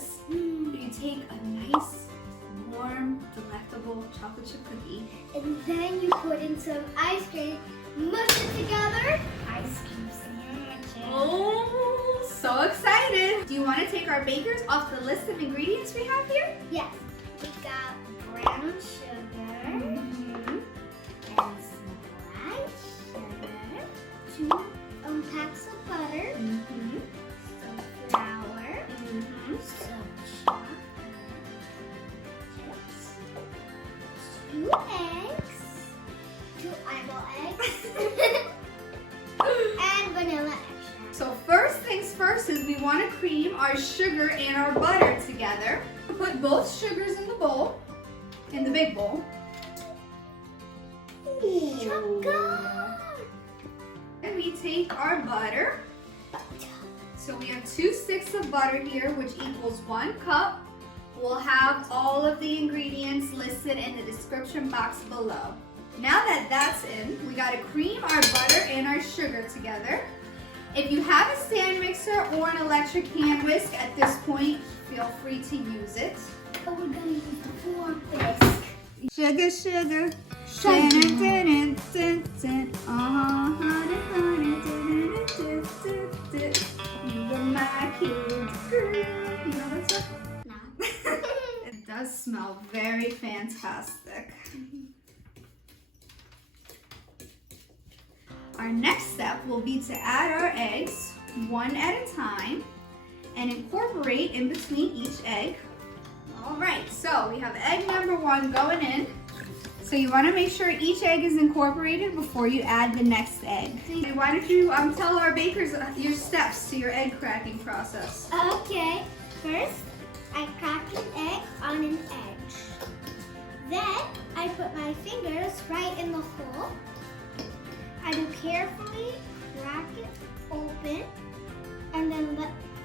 process. You take a nice, warm, delectable chocolate chip cookie. And then you put in some ice cream, mush it together. Ice cream sandwiches. Oh, so excited. Do you want to take our bakers off the list of ingredients we have here? Yes. We got brown sugar and some white sugar, 2 packs of butter, some flour, some chocolate chips, 2 eggs, 2 eyeball eggs, and vanilla extract. So first things first is we want to cream our sugar and our butter together. Put both sugars in the bowl, in the big bowl. Sugar! And we take our butter. So we have 2 sticks of butter here, which equals 1 cup. We'll have all of the ingredients listed in the description box below. Now that that's in, we gotta cream our butter and our sugar together. If you have a stand mixer or an electric hand whisk at this point, feel free to use it. But we're gonna use the fork whisk. Sugar, sugar. You were my kid. You know that song? No. It does smell very fantastic. Our next step will be to add our eggs one at a time and incorporate in between each egg. All right, so we have egg number 1 going in. So you want to make sure each egg is incorporated before you add the next egg. Why don't you tell our bakers your steps to your egg cracking process? Okay, first I crack an egg on an edge. Then I put my fingers right in the hole. I will carefully crack it open and then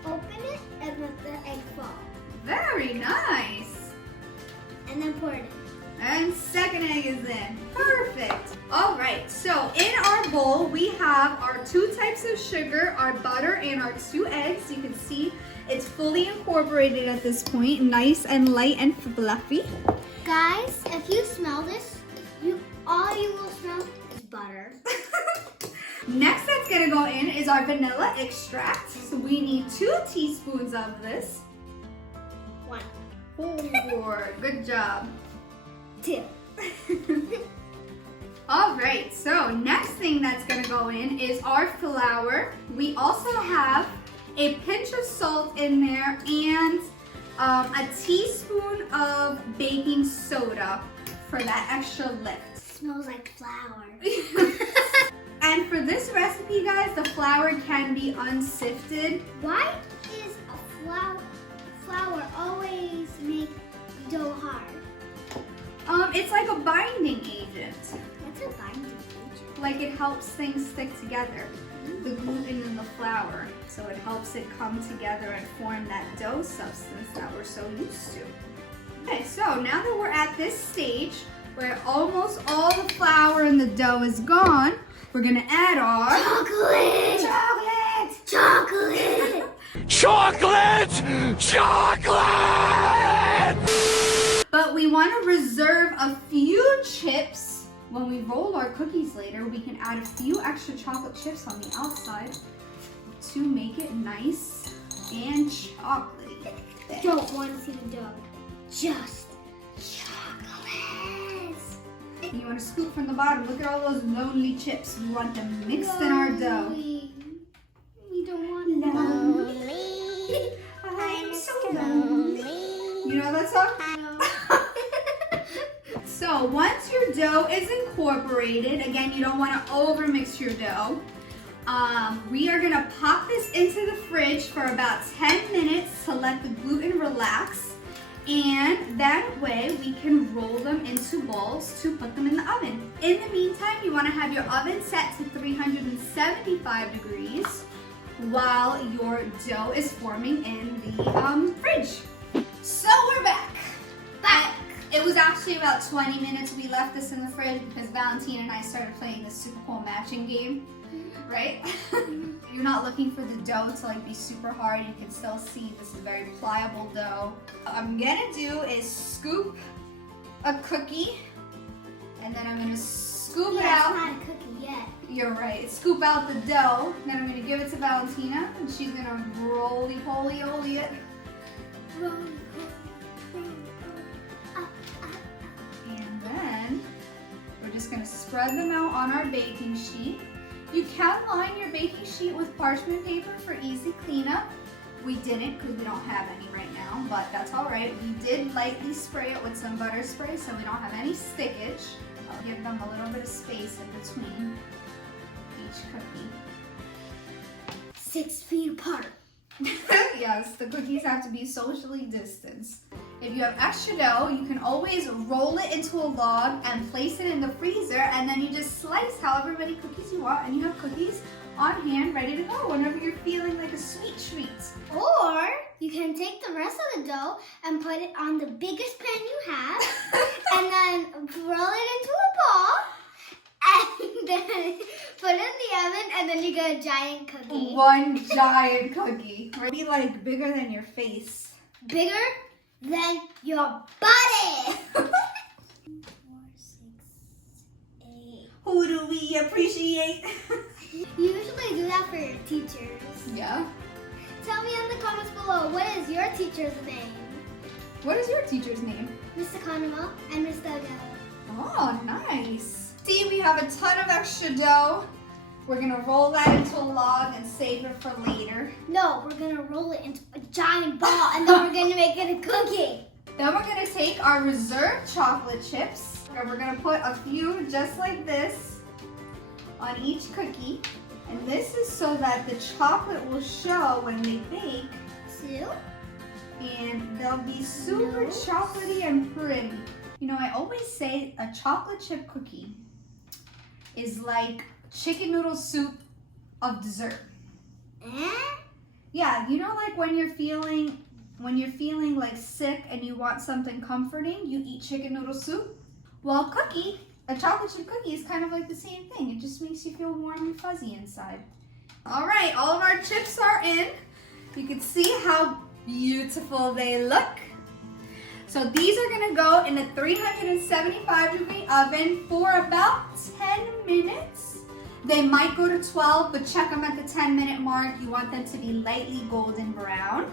open it and let the egg fall. Very nice. And then pour it in. And second egg is in. Perfect. All right, so in our bowl, we have our 2 types of sugar, our butter, and our 2 eggs. You can see it's fully incorporated at this point, nice and light and fluffy. Guys, if you smell this, all you will smell is butter. Next that's gonna go in is our vanilla extract. So we need 2 teaspoons of this. 1. 4, good job. 2. All right, so next thing that's gonna go in is our flour. We also have a pinch of salt in there and a teaspoon of baking soda for that extra lift. Smells like flour. And for this recipe, guys, the flour can be unsifted. Why is a flour always make dough hard? It's like a binding agent. What's a binding agent? Like it helps things stick together, the gluten in the flour. So it helps it come together and form that dough substance that we're so used to. Okay, so now that we're at this stage where almost all the flour in the dough is gone, we're gonna add our Chocolate! Chocolate! Chocolate! Chocolate! But we want to reserve a few chips. When we roll our cookies later, we can add a few extra chocolate chips on the outside to make it nice and chocolatey. Don't want to see the dough. Just chocolates. You want to scoop from the bottom. Look at all those lonely chips. We want them mixed in our dough. We don't want lonely. I'm so lonely. You know that song? So once your dough is incorporated, again, you don't want to overmix your dough. We are gonna pop this into the fridge for about 10 minutes to let the gluten relax. And that way we can roll them into balls to put them in the oven. In the meantime, you wanna have your oven set to 375 degrees while your dough is forming in the fridge. So we're back. It was actually about 20 minutes we left this in the fridge because Valentine and I started playing this super cool matching game, right? you're not looking for the dough to like be super hard, you can still see this is very pliable dough. What I'm gonna do is scoop a cookie, and then I'm gonna scoop it out. It's not a cookie yet. You're right. Scoop out the dough. Then I'm gonna give it to Valentina, and she's gonna roly-poly-oly it. And then we're just gonna spread them out on our baking sheet. You can line your baking sheet with parchment paper for easy cleanup. We didn't because we don't have any right now, but that's all right. We did lightly spray it with some butter spray so we don't have any stickage. I'll give them a little bit of space in between each cookie. 6 feet apart. Yes, the cookies have to be socially distanced. If you have extra dough, you can always roll it into a log and place it in the freezer, and then you just slice however many cookies you want, and you have cookies on hand ready to go whenever you're feeling like a sweet treat. Or you can take the rest of the dough and put it on the biggest pan you have, and then roll it into a ball, and then put it in the oven, and then you get a giant cookie. One giant cookie. Be like bigger than your face. Bigger than your body. 4, 6, 8. Who do we appreciate? You usually do that for your teachers. Yeah. Tell me in the comments below, what is your teacher's name? What is your teacher's name? Mr. Conwell and Mr. Ghirardelli. Oh, nice. See, we have a ton of extra dough. We're gonna roll that into a log and save it for later. No, we're gonna roll it into a giant ball and then we're gonna make it a cookie. Then we're gonna take our reserved chocolate chips and we're gonna put a few just like this on each cookie. And this is so that the chocolate will show when they bake. Two. And they'll be super chocolatey and pretty. You know, I always say a chocolate chip cookie is like chicken noodle soup of dessert. Yeah, you know, like when you're feeling like sick and you want something comforting, you eat chicken noodle soup. Well, a chocolate chip cookie is kind of like the same thing. It just makes you feel warm and fuzzy inside. All right, all of our chips are in. You can see how beautiful they look. So these are gonna go in a 375-degree oven for about 10 minutes. They might go to 12, but check them at the 10-minute mark. You want them to be lightly golden brown.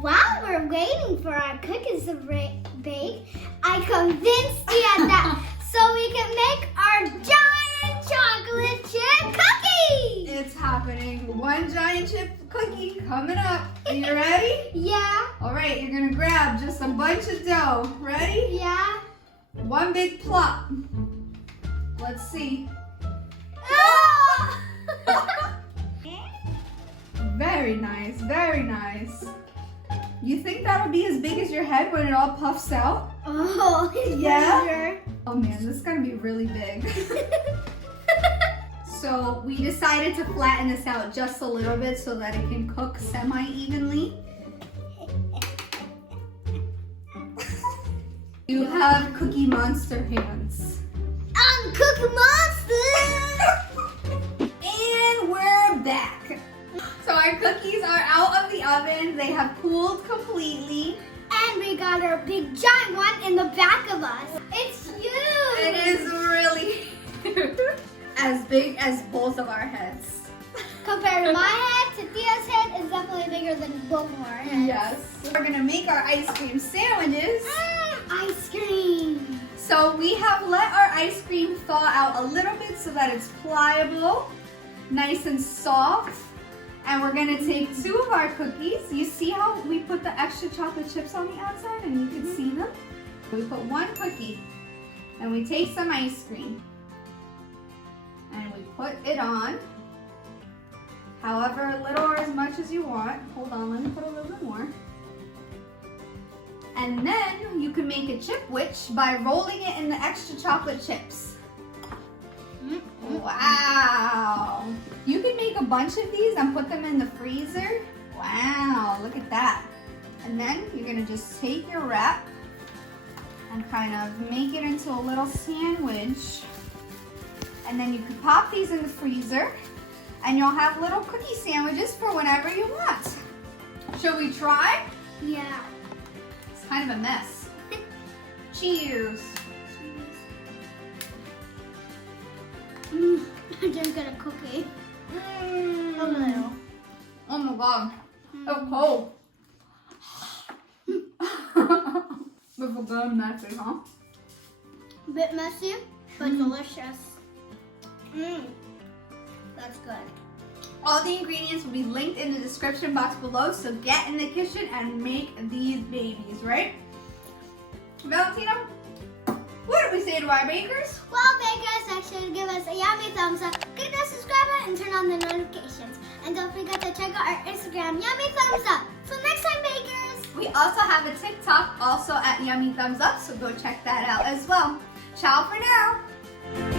While we're waiting for our cookies to bake, I convinced that so we can make our giant chocolate chip cookie. It's happening. One giant chip cookie coming up. Are you ready? Yeah. All right, you're gonna grab just a bunch of dough. Ready? Yeah. One big plop. Let's see. Oh! Very nice, very nice. You think that'll be as big as your head when it all puffs out? Oh, Yeah? sure. Oh man, this is gonna be really big. So we decided to flatten this out just a little bit so that it can cook semi-evenly. You have Cookie Monster hands. I'm Cookie Monster! And we're back. So our cookies are out of the oven. They have cooled completely. And we got our big giant one in the back of us. It's huge! It is really as big as both of our heads. Compared to my head, to Thea's head is definitely bigger than both of our heads. Yes. We're gonna make our ice cream sandwiches. Ice cream! So we have let our ice cream thaw out a little bit so that it's pliable, nice and soft. And we're gonna take 2 of our cookies. You see how we put the extra chocolate chips on the outside and you can see them? We put 1 cookie and we take some ice cream and we put it on. However little or as much as you want. Hold on, let me put a little bit more. And then you can make a chip witch by rolling it in the extra chocolate chips. Wow. You can make a bunch of these and put them in the freezer. Wow, look at that. And then you're gonna just take your wrap and kind of make it into a little sandwich. And then you can pop these in the freezer And you'll have little cookie sandwiches for whenever you want. Shall we try? Yeah. It's kind of a mess. Cheers. I just got a cookie. Mm. A little. Oh my god. So cold. With a good messy, huh? Bit messy, but delicious. That's good. All the ingredients will be linked in the description box below, so get in the kitchen and make these babies, right? Valentina, what do we say to our bakers? Well, bakers, make sure to give us a yummy thumbs up, click the subscribe button, and turn on the notifications. And don't forget to check out our Instagram, Yummy Thumbs Up. Till next time, bakers. We also have a TikTok, also at Yummy Thumbs Up, so go check that out as well. Ciao for now.